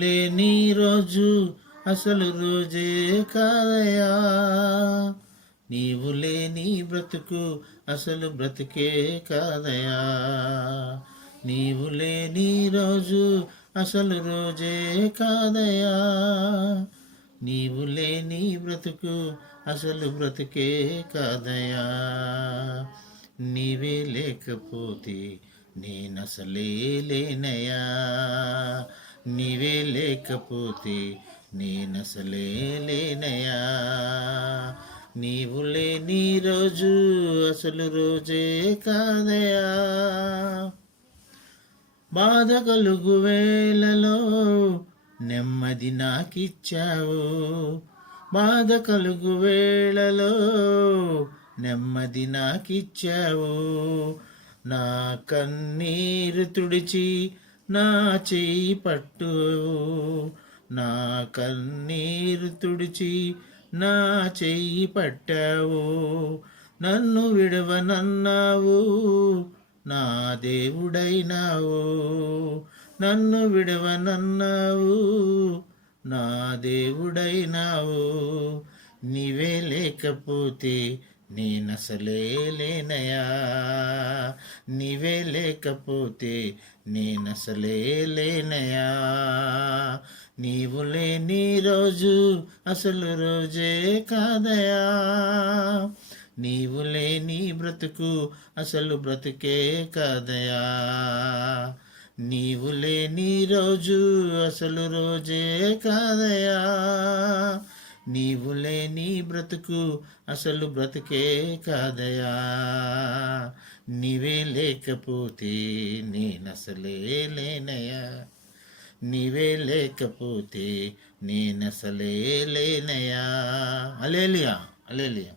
లేని రోజు అసలు రోజే కాదయా, నీవు లేని బ్రతుకు అసలు బ్రతుకే కాదయా. నీవు లేని రోజు అసలు రోజే కాదయా, నీవు లేని బ్రతుకు అసలు బ్రతుకే కాదయా. నీవే లేకపోతే నేనసలే లేనయా, నీవే లేకపోతే నేనసలే లేనయా. నీవు లేని రోజు అసలు రోజే కాదయా. బాధ కలుగు వేళలో నెమ్మది నాకిచ్చావు, బాధ కలుగు వేళలో నెమ్మది నాకిచ్చావు. నా కన్నీరు తుడిచి నా చెయ్యి పట్టు, నా కన్నీరు తుడిచి నా చెయ్యి పట్టావు. నన్ను విడవనన్నావు, నా దేవుడైనావు. నన్ను విడవనన్నావు, నా దేవుడైనావు. నీవే లేకపోతే నేనసలే లేనయా, నీవే లేకపోతే నేనసలే లేనయా. నీవు లేని రోజు అసలు రోజే కాదయా, నీవు లేని బ్రతుకు అసలు బ్రతుకే కాదయా. నీవు లేని రోజు అసలు రోజే కాదయా, నీవు లేని బ్రతుకు అసలు బ్రతుకే కాదయా. నీవే లేకపోతే నేనసలే లేనయా, నీవే లేకపోతే నేనసలే లేనయా. హల్లెలూయా, హల్లెలూయా.